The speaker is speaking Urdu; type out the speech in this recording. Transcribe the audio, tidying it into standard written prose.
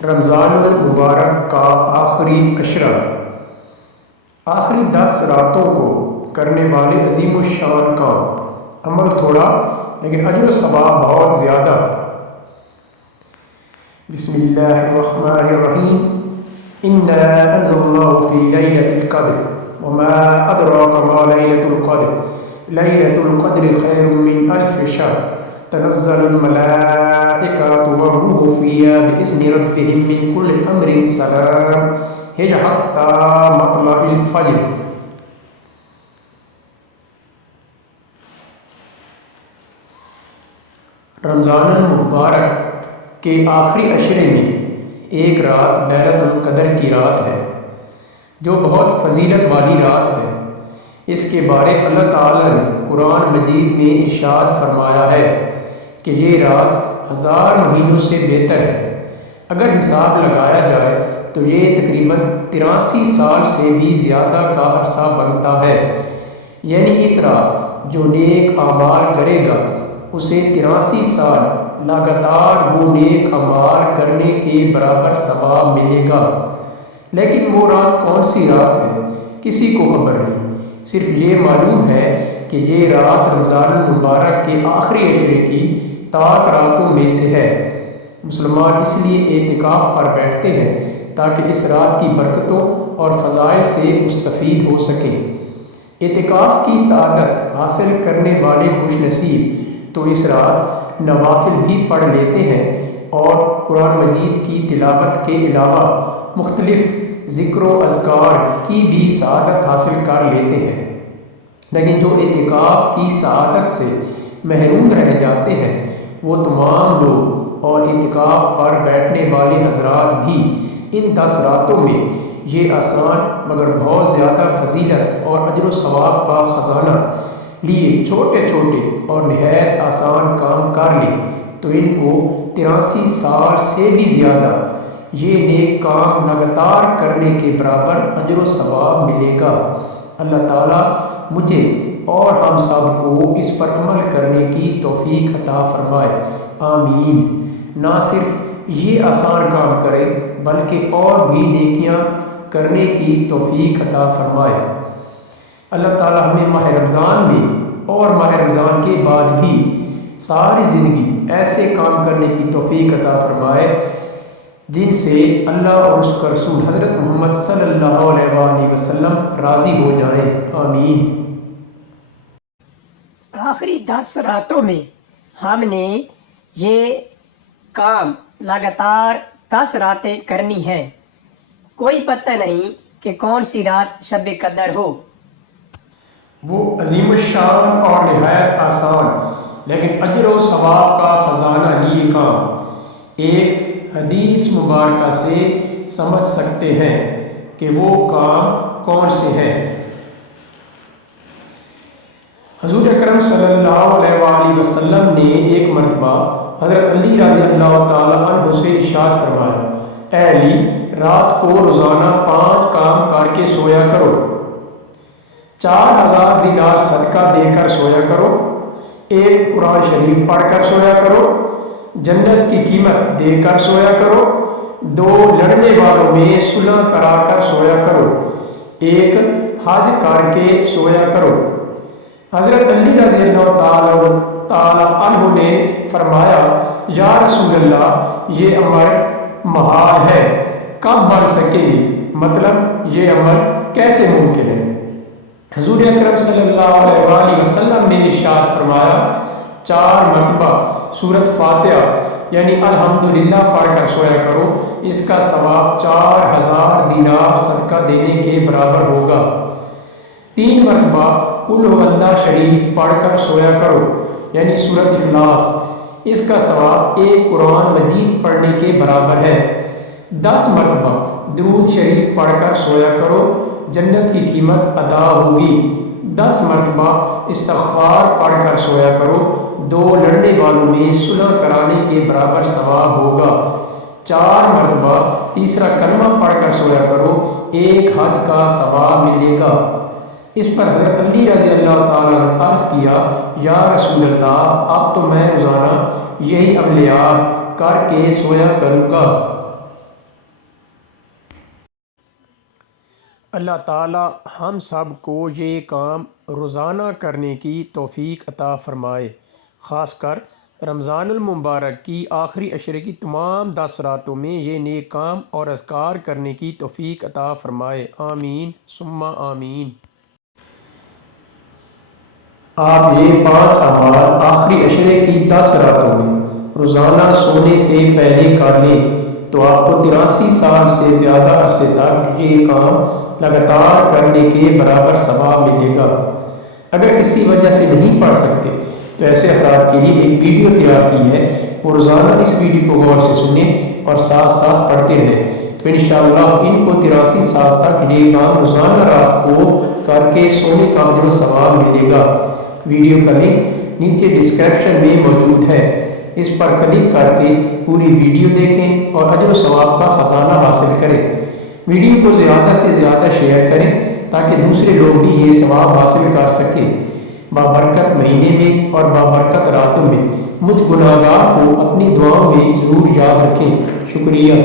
رمضان المبارک کا آخری عشرہ، آخری 10 راتوں کو کرنے والے عظیم الشان کام، عمل تھوڑا لیکن اجر و ثواب بہت زیادہ۔ بسم اللہ الرحمن الرحیم، انا انزلناہ فی لیلۃ القدر وما ادراک ما لیلۃ القدر لیلۃ القدر خیر من الف شہر تنزل الملائکۃ والروح فیہا بإذن ربہم من کل امر سلام ہی حتی مطلع الفجر۔ رمضان المبارک کے آخری عشرے میں ایک رات لیلۃ القدر کی رات ہے جو بہت فضیلت والی رات ہے۔ اس کے بارے اللہ تعالیٰ نے قرآن مجید میں ارشاد فرمایا ہے کہ یہ رات 1000 مہینوں سے بہتر ہے۔ اگر حساب لگایا جائے تو یہ تقریباً 83 سال سے بھی زیادہ کا عرصہ بنتا ہے، یعنی اس رات جو نیک اعمال کرے گا اسے 83 سال لگاتار وہ نیک اعمال کرنے کے برابر ثواب ملے گا۔ لیکن وہ رات کون سی رات ہے کسی کو خبر نہیں، صرف یہ معلوم ہے کہ یہ رات رمضان المبارک کے آخری عشرے کی طاق راتوں میں سے ہے۔ مسلمان اس لیے اعتکاف پر بیٹھتے ہیں تاکہ اس رات کی برکتوں اور فضائل سے مستفید ہو سکیں۔ اعتکاف کی سعادت حاصل کرنے والے خوش نصیب تو اس رات نوافل بھی پڑھ لیتے ہیں اور قرآن مجید کی تلاوت کے علاوہ مختلف ذکر و اذکار کی بھی سعادت حاصل کر لیتے ہیں۔ لیکن جو اعتکاف کی سعادت سے محروم رہ جاتے ہیں وہ تمام لوگ اور اعتکاف پر بیٹھنے والے حضرات بھی ان 10 راتوں میں یہ آسان مگر بہت زیادہ فضیلت اور اجر و ثواب کا خزانہ لیے چھوٹے چھوٹے اور نہایت آسان کام کر لیں تو ان کو 83 سال سے بھی زیادہ یہ نیک کام لگاتار کرنے کے برابر اجر و ثواب ملے گا۔ اللہ تعالیٰ مجھے اور ہم سب کو اس پر عمل کرنے کی توفیق عطا فرمائے، آمین۔ نہ صرف یہ آسان کام کرے بلکہ اور بھی نیکیاں کرنے کی توفیق عطا فرمائے۔ اللہ تعالیٰ ہمیں ماہ رمضان میں اور ماہ رمضان کے بعد بھی ساری زندگی ایسے کام کرنے کی توفیق عطا فرمائے جن سے اللہ اور اس کا رسول حضرت محمد صلی اللہ علیہ وآلہ وسلم راضی ہو جائیں، آمین۔ آخری 10 راتوں میں ہم نے یہ کام لگاتار 10 راتیں کرنی ہے۔ کوئی پتہ نہیں کہ کون سی رات شب قدر ہو۔ وہ عظیم الشان اور نہایت آسان لیکن اجر و ثواب کا خزانہ لیے کام ایک حدیث مبارکہ سے سمجھ سکتے ہیں کہ وہ کام کون سے ہیں۔ حضور اکرم صلی اللہ علیہ وآلہ وسلم نے ایک مرتبہ حضرت علی رضی اللہ تعالیٰ عنہ سے ارشاد فرمایا، اے علی، رات کو روزانہ 5 کام کر کے سویا کرو۔ 4000 دینار صدقہ دے کر سویا کرو، ایک قرآن شریف پڑھ کر سویا کرو، جنت کی قیمت دے کر سویا کرو، 2 لڑنے والوں میں صلح کرا کر سویا کرو، ایک حج کر کے سویا کرو۔ حضرت علی رضی اللہ تعالیٰ عنہ نے فرمایا، یا رسول اللہ، یہ عمل محال ہے، کب بن سکے گی؟ مطلب یہ عمل کیسے ممکن ہے؟ حضور اکرم صلی اللہ علیہ وآلہ وسلم نے ارشاد فرمایا، 4 مرتبہ سورۃ فاتحہ یعنی الحمدللہ پڑھ کر سویا کرو، اس کا ثواب 4000 دینار صدقہ دینے کے برابر ہوگا۔ 3 مرتبہ قل ہو اللہ شریف پڑھ کر سویا کرو یعنی سورۃ اخلاص، اس کا ثواب ایک قرآن مجید پڑھنے کے برابر ہے۔ 10 مرتبہ درود شریف پڑھ کر سویا کرو، جنت کی قیمت ادا ہوگی۔ 10 مرتبہ استغفار پڑھ کر سویا کرو، 2 لڑنے والوں میں صلح کرانے کے برابر ثواب ہوگا۔ 4 مرتبہ تیسرا کلمہ پڑھ کر سویا کرو، ایک حج کا ثواب ملے گا۔ اس پر حضرت علی رضی اللہ تعالیٰ نے عرض کیا، یا رسول اللہ، اب تو میں روزانہ یہی عملیات کر کے سویا کروں گا۔ اللہ تعالی ہم سب کو یہ کام روزانہ کرنے کی توفیق عطا فرمائے، خاص کر رمضان المبارک کی آخری عشرے کی تمام 10 راتوں میں یہ نیک کام اور اذکار کرنے کی توفیق عطا فرمائے، آمین ثم آمین۔ آپ یہ 5 اعمال آخری عشرے کی 10 راتوں میں روزانہ سونے سے پہلے کر لیں تو آپ کو 83 سال سے زیادہ عرصے تک یہ کام لگاتار کرنے کے برابر ثواب ملے گا۔ اگر کسی وجہ سے نہیں پڑھ سکتے تو ایسے افراد کے لیے ایک ویڈیو تیار کی ہے، وہ روزانہ اس ویڈیو کو غور سے سنیں اور ساتھ ساتھ پڑھتے رہیں تو انشاءاللہ ان کو 83 سال تک یہ کام روزانہ رات کو کر کے سونے کا اجر و ثواب ملے گا۔ ویڈیو کا لنک نیچے ڈسکرپشن میں موجود ہے، اس پر کلک کر کے پوری ویڈیو دیکھیں اور اجر و ثواب کا خزانہ حاصل کریں۔ ویڈیو کو زیادہ سے زیادہ شیئر کریں تاکہ دوسرے لوگ بھی یہ ثواب حاصل کر سکیں۔ بابرکت مہینے میں اور بابرکت راتوں میں مجھ گناہگار کو اپنی دعاؤں میں ضرور یاد رکھیں۔ شکریہ۔